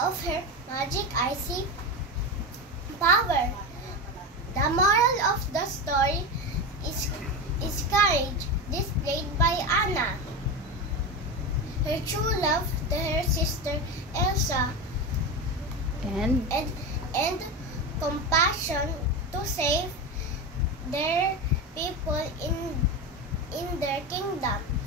of her magic icy power. The moral of the story is courage displayed by Anna. Her true love to her sister Elsa And compassion to save their people in their kingdom.